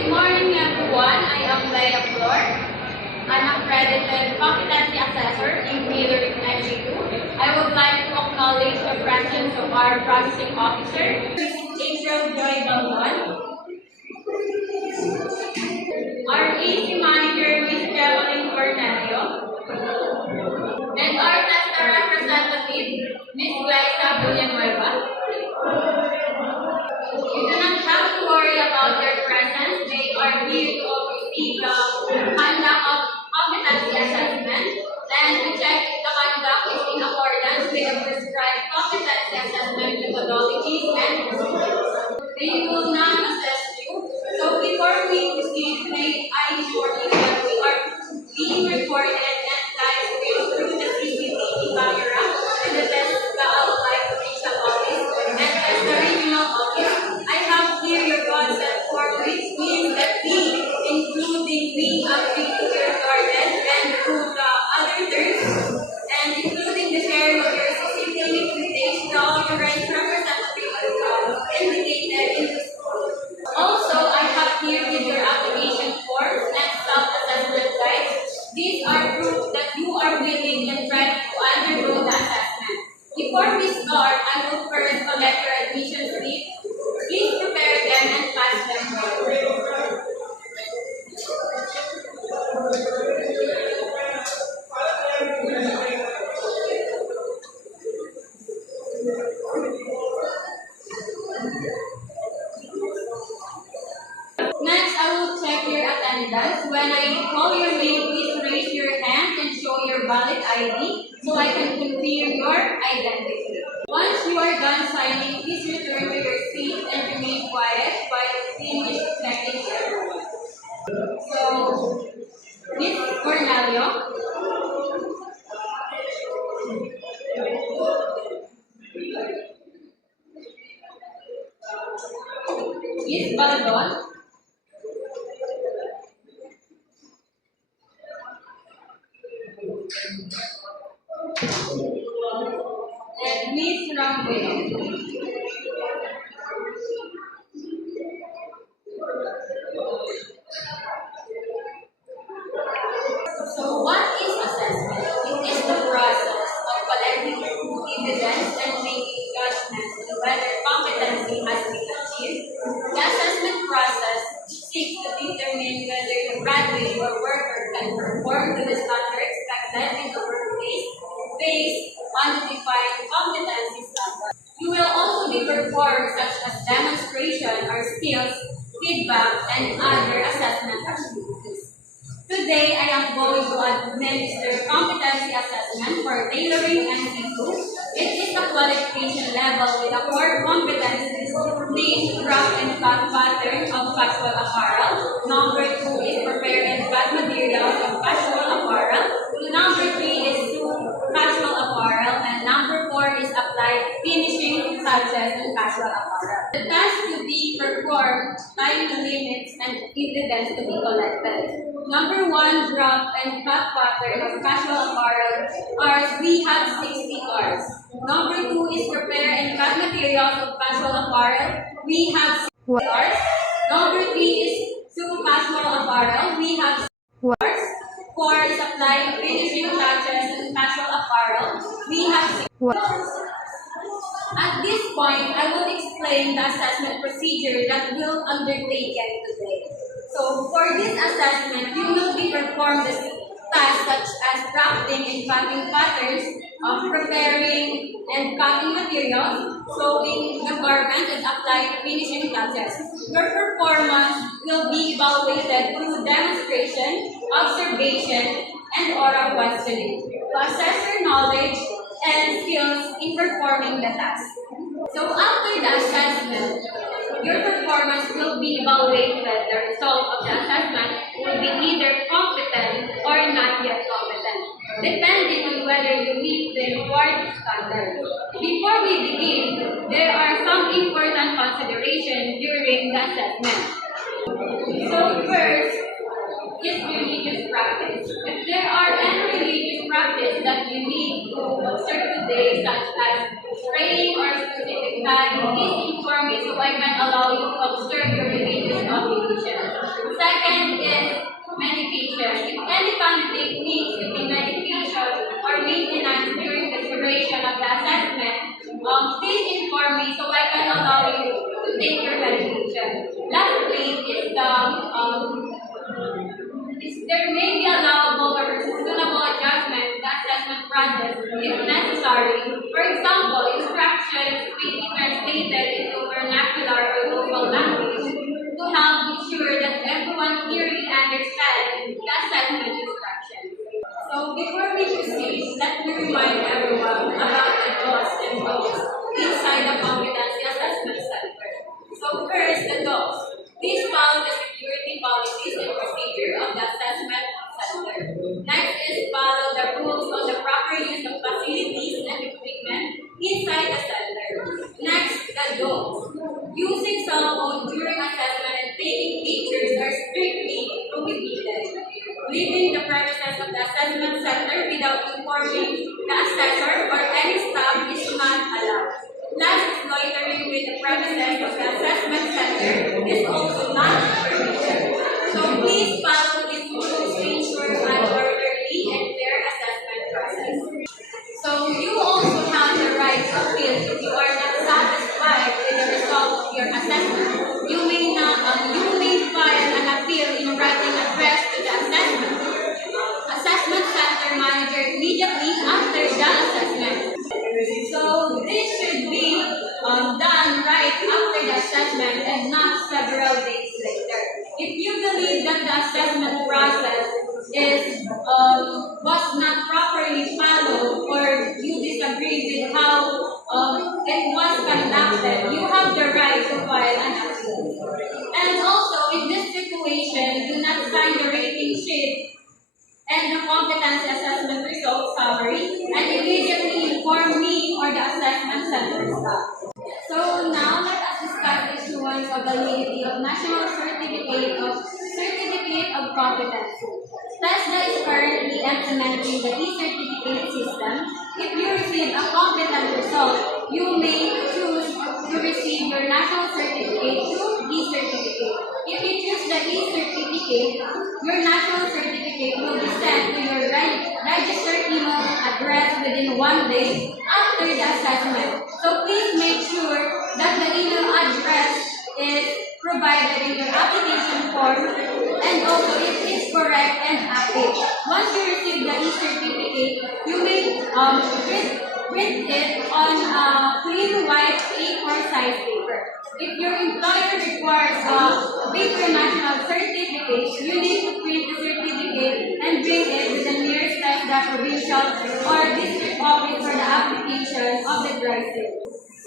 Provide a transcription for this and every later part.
Good morning, everyone. I am Leia Flor, an accredited competency assessor in Wheeler NG2. I would like to acknowledge the presence of our processing officer, Ms. April Joy Balmon, our AC manager, Ms. Caroline Cornelio, and our tester representative, Ms. Glyza Villanueva. You do not have to worry about their presence. They are here to oversee the conduct of competency assessment and to check if the conduct is in accordance with the prescribed competency assessment methodologies and procedures. They will not assess you. So before we proceed, may I assure you that we are being recorded and live streamed through the CCTV camera in the Tesla Live Official Office and the Regional Office. I have here your consent form, which means that we, including we, agree to be recorded and to the other terms, and including the sharing of your CCTV footage to all your rights representatives indicated in this form. Also, I have here with your application forms and self-assessment guides. These are proof that you are willing and ready to undergo the assessment. Before we start, I will first collect your admission slip. Please prepare them and pass them forward. Next, I will check your attendance. When I call your name, please raise your hand and show your valid ID so I can confirm your identity. Once you are done signing, please return to your seat and remain quiet while we finish checking everyone. So, Ms. Cornelio. Ms. Baldon. And Ms. Rambuelo. So what is assessment? It is the process of collecting evidence and making judgments on whether competency has been achieved. The assessment process seeks to determine whether the graduate or worker can perform to the standard expected in the workplace based on the defined competency standard. You will also be performed such as demonstration or skills, feedback, and other assessment activities. Today, I am going to administer competency assessment for tailoring NC2. It is a qualification level with a core competencies named wrap and cut pattern of casual apparel. Number 2 is prepare and cut materials of casual apparel. Number 3 is sew casual apparel. And number 4 is apply finishing touches in casual apparel. The task to be performed, time limits, and evidence to be collected. Number 1, drop and cut pattern of casual apparel. Ours, we have 60 cars. Number 2 is prepare and cut materials of casual apparel. We have 60 cars. Number 3 is sew casual apparel. We have 6 cars. 4 is apply finishing touches in casual apparel. We have 6 cars. At this point, I will explain the assessment procedure that will undertaken today. So, for this assessment, you will be performed the tasks such as drafting and cutting patterns, preparing and cutting materials, sewing the garment, and applying finishing touches. Your performance will be evaluated through demonstration, observation, and oral questioning to assess your knowledge and skills in performing the task. So after the assessment, your performance will be evaluated. The result of the assessment will be either competent or not yet competent, depending on whether you meet the required standards. Before we begin, there are some important considerations during the assessment. So first, is religious practice. If there are any religious practice that you need to observe today, such as praying or specific time, please inform me so I can allow you to observe your religious obligations. medication. If any candidate needs to be medication or maintenance during the duration of the assessment, please inform me so I can allow you to take your medication. Lastly, there may be allowable or reasonable adjustment to the assessment process if necessary. For example, instructions may be translated into vernacular or local language to help ensure that everyone clearly understands the assessment instructions. So before we proceed, let me remind everyone about the do's and don'ts inside the competency assessment center. So first, the do's. Please follow the security policies and procedure of the assessment center. Next is follow the rules on the proper use of facilities and equipment inside the center. Next, the don'ts. Using cell phone during assessment and taking pictures are strictly prohibited. Leaving the premises of the assessment center without informing the assessor or any staff is not allowed. Last is loitering with the premises of the assessment center is also not permitted. So please follow these rules to ensure an orderly and fair assessment process. So you also have the right to appeal if you are not satisfied with the result of your assessment. You may file an appeal in writing addressed to the assessment center manager immediately after the assessment. So this should be done right after the assessment and not several days later. If you believe that the assessment process was not properly followed or you disagree with how it was conducted, you have the right to file an appeal. And also, in this situation, do not sign the rating sheet and the competency assessment result summary and immediately inform me or the assessment center staff. So now let us discuss the issuance of validity of National Certificate of Competency. TESDA is currently implementing the e-certificate system. If you receive a competent result, you may choose to receive your national certificate through e-certificate. If you choose the e-certificate, your national certificate will be sent to your registered email address within 1 day after the assessment. So please make sure that the email address is provided in your application form and also if it's correct and accurate. Once you receive the e-certificate, you may print it on a clean white A4 size paper. If your employer requires a paper national certificate, you need to print the certificate and bring it to the nearest TESDA provincial or district office for the application of the dry seal.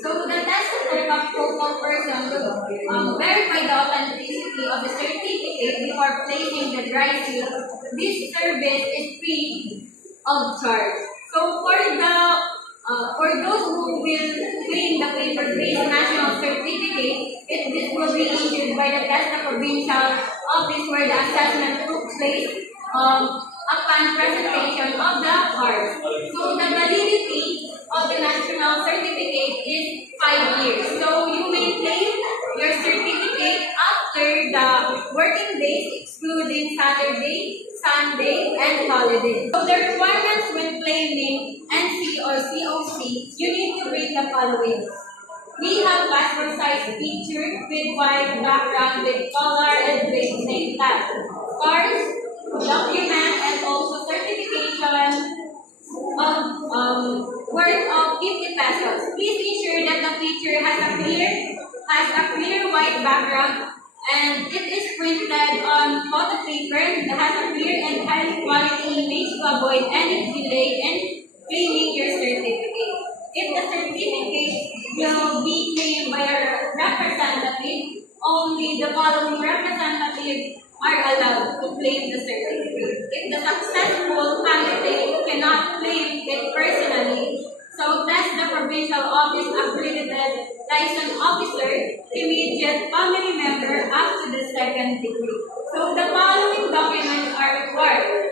So the tester focal person will verify the authenticity of the certificate before placing the dry seal. This service is free of charge. So for those who will claim the paper-based national certificate, this will be issued by the TESDA provincial office where the assessment took place upon presentation of the cards. So the validity of the national certificate is 5 years. So you may claim your certificate after the working days excluding Saturday, Sunday, and holiday. So the requirements when claiming NC or COC, you need to read the following. We have passport size picture with white background with color and with name tag. Cards, document, and also certification worth of 50 pesos. Please ensure that the picture has a clear white background and it is printed on photo paper that has a clear and high quality image to avoid any delay in claiming your certificate. If the certificate will be claimed by a representative, only the following representatives are allowed to claim the certificate. If the successful candidate cannot claim it personally, so TESDA provincial office accredited license officer, immediate family member up to the second degree. So the following documents are required.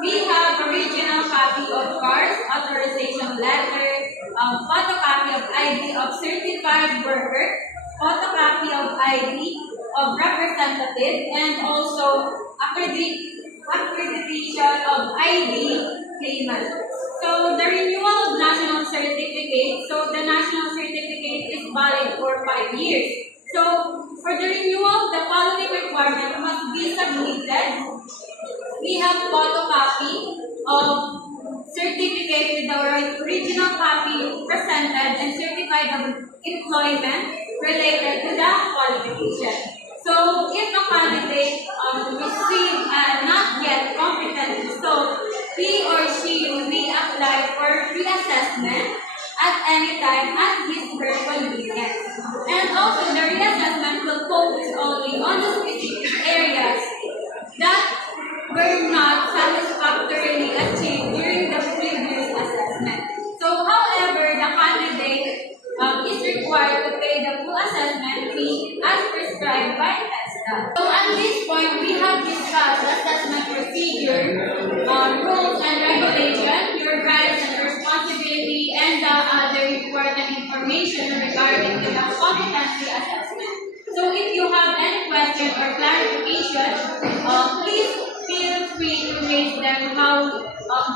We have original copy of cards, authorization letter, photocopy of ID of certified worker, photocopy of ID of representative and also accreditation of ID claimant. So the renewal of national certificate, so the national certificate is valid for 5 years. So for the renewal, the following requirement must be submitted. We have photocopy of certificate with the original copy presented and certified of employment related to the qualification. So if a candidate receive not yet competent, so he or she may apply for reassessment at any time at his or her convenience. And also the reassessment will focus only on the specific areas that were not satisfactorily achieved during the previous assessment. So, however, the candidate is required to pay the full assessment fee as prescribed by TESDA. So, at this point, we have discussed assessment procedure, rules and regulations, your rights and responsibility, and the other important information regarding the competency assessment. So, if you have any question or clarification, please feel free to raise them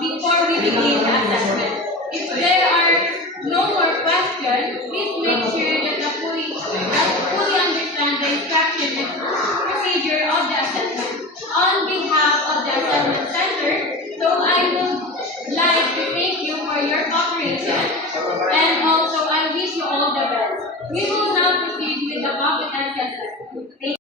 before we begin the assessment. If there are no more questions, please make sure that you fully understand the instruction and procedure of the assessment. On behalf of the assessment center, so I would like to thank you for your cooperation and also I wish you all the best. We will now proceed with the competency assessment.